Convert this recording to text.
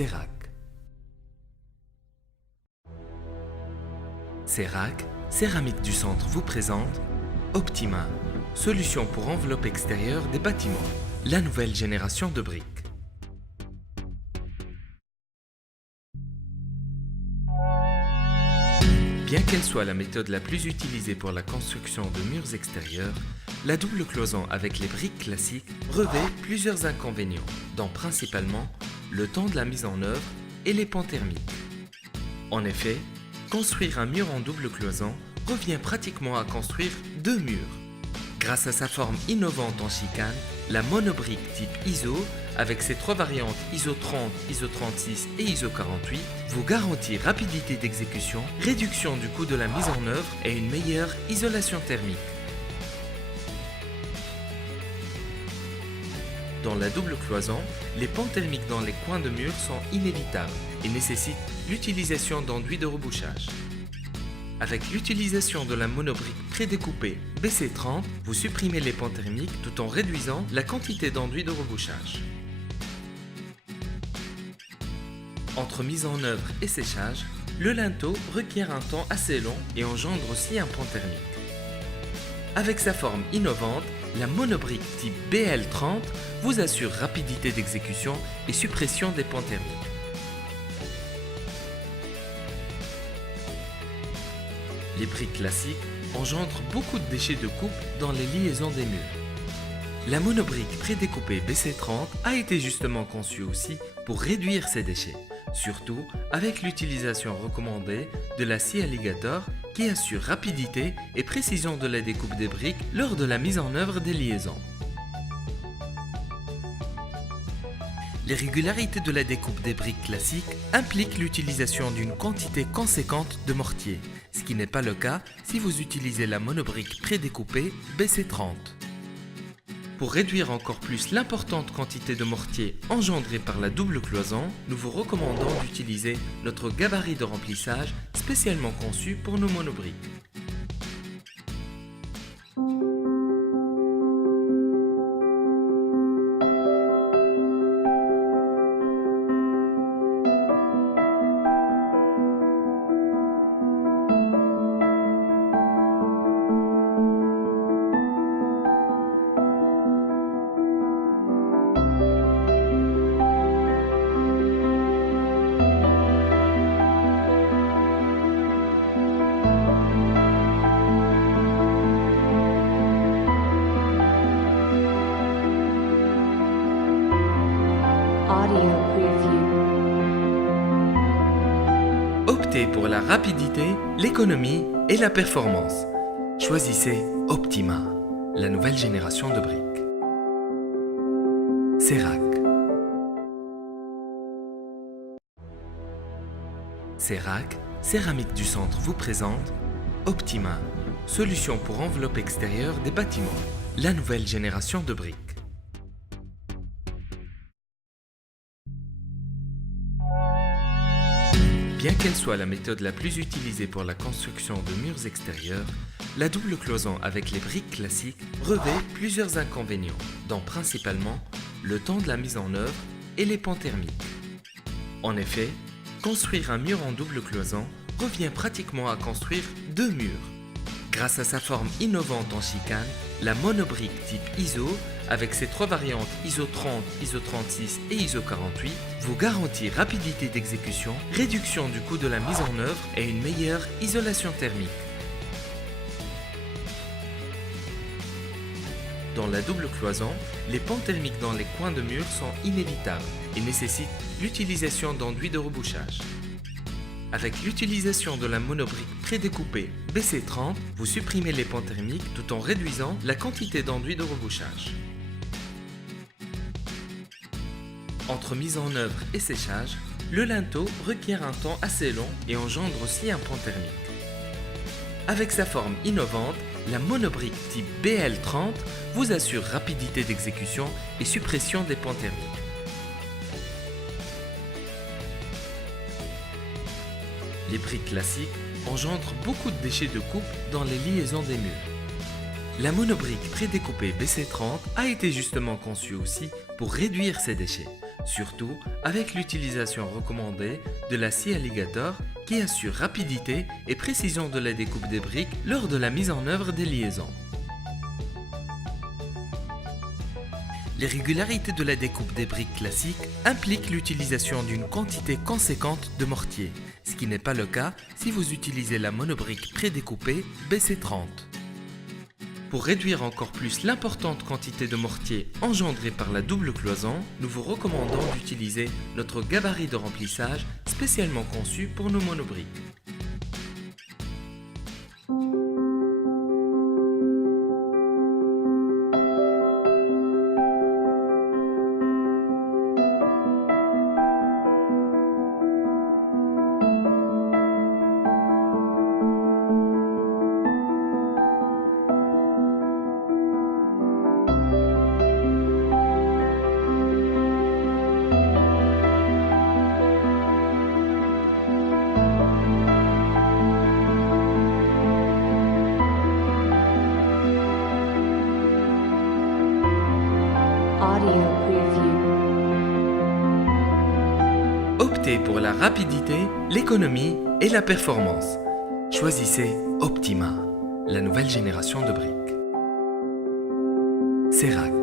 CERAC. CERAC, Céramique du Centre vous présente Optima, solution pour enveloppe extérieure des bâtiments, la nouvelle génération de briques. Bien qu'elle soit la méthode la plus utilisée pour la construction de murs extérieurs, la double cloison avec les briques classiques revêt plusieurs inconvénients, dont principalement le temps de la mise en œuvre et les pans thermiques. En effet, construire un mur en double cloison revient pratiquement à construire deux murs. Grâce à sa forme innovante en chicane, la monobrique type ISO, avec ses trois variantes ISO 30, ISO 36 et ISO 48, vous garantit rapidité d'exécution, réduction du coût de la mise en œuvre et une meilleure isolation thermique. Dans la double cloison, les pans thermiques dans les coins de mur sont inévitables et nécessitent l'utilisation d'enduits de rebouchage. Avec l'utilisation de la monobrique prédécoupée BC30, vous supprimez les pans thermiques tout en réduisant la quantité d'enduit de rebouchage. Entre mise en œuvre et séchage, le linteau requiert un temps assez long et engendre aussi un pan thermique. Avec sa forme innovante, la monobrique type BL30 vous assure rapidité d'exécution et suppression des pans thermiques. Les briques classiques engendrent beaucoup de déchets de coupe dans les liaisons des murs. La monobrique prédécoupée BC30 a été justement conçue aussi pour réduire ces déchets, surtout avec l'utilisation recommandée de la scie alligator qui assure rapidité et précision de la découpe des briques lors de la mise en œuvre des liaisons. Les régularités de la découpe des briques classiques impliquent l'utilisation d'une quantité conséquente de mortier, ce qui n'est pas le cas si vous utilisez la monobrique prédécoupée BC30. Pour réduire encore plus l'importante quantité de mortier engendrée par la double cloison, nous vous recommandons d'utiliser notre gabarit de remplissage spécialement conçu pour nos monobriques. Audio preview. Optez pour la rapidité, l'économie et la performance. Choisissez Optima, la nouvelle génération de briques. CERAC. CERAC, Céramique du Centre vous présente Optima, solution pour enveloppe extérieure des bâtiments, la nouvelle génération de briques. Bien qu'elle soit la méthode la plus utilisée pour la construction de murs extérieurs, la double cloison avec les briques classiques revêt plusieurs inconvénients, dont principalement le temps de la mise en œuvre et les pans thermiques. En effet, construire un mur en double cloison revient pratiquement à construire deux murs. Grâce à sa forme innovante en chicane, la monobrique type ISO, avec ses trois variantes ISO 30, ISO 36 et ISO 48, vous garantit rapidité d'exécution, réduction du coût de la mise en œuvre et une meilleure isolation thermique. Dans la double cloison, les pans thermiques dans les coins de mur sont inévitables et nécessitent l'utilisation d'enduits de rebouchage. Avec l'utilisation de la monobrique prédécoupée BC30, vous supprimez les pans thermiques tout en réduisant la quantité d'enduit de rebouchage. Entre mise en œuvre et séchage, le linteau requiert un temps assez long et engendre aussi un pan thermique. Avec sa forme innovante, la monobrique type BL30 vous assure rapidité d'exécution et suppression des pans thermiques. Les briques classiques engendrent beaucoup de déchets de coupe dans les liaisons des murs. La monobrique prédécoupée BC30 a été justement conçue aussi pour réduire ces déchets, surtout avec l'utilisation recommandée de la scie alligator qui assure rapidité et précision de la découpe des briques lors de la mise en œuvre des liaisons. Les régularités de la découpe des briques classiques impliquent l'utilisation d'une quantité conséquente de mortier, ce qui n'est pas le cas si vous utilisez la monobrique prédécoupée BC30. Pour réduire encore plus l'importante quantité de mortier engendrée par la double cloison, nous vous recommandons d'utiliser notre gabarit de remplissage spécialement conçu pour nos monobriques. Audio preview. Optez pour la rapidité, l'économie et la performance. Choisissez Optima, la nouvelle génération de briques. Cerac.